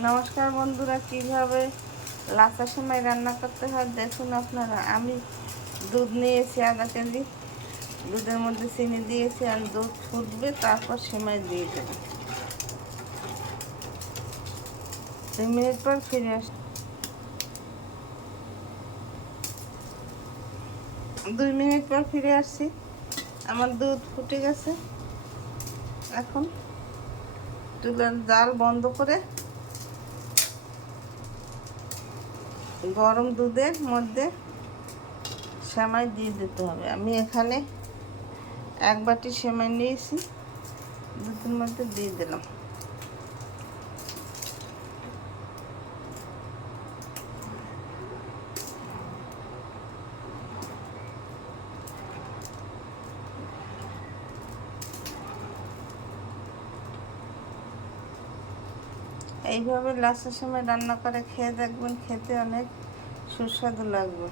নমস্কার বন্ধুরা, কিভাবে লাচা সেমাই রান্না করতে হয় দেখুন আপনারা। আমি দুধ নিয়েছি আধা কেজি, দুধের মধ্যে চিনি দিয়েছি আর দুধ ফুটবে, তারপর সেমাই দিয়ে দেব। 2 মিনিট পর ফিরে আসছি। 2 মিনিট পর ফিরে আসছি। আমার দুধ ফুটে গেছে। এখন চুলার জাল বন্ধ করে গরম দুধের মধ্যে সেমাই দিয়ে দিতে হবে। আমি এখানে 1 বাটি সেমাই নিয়েছি, দুধের মধ্যে দিয়ে দিলাম। এইভাবে লাচা সেমাই রান্না করে খেয়ে দেখবেন, খেতে অনেক সুস্বাদু লাগবে।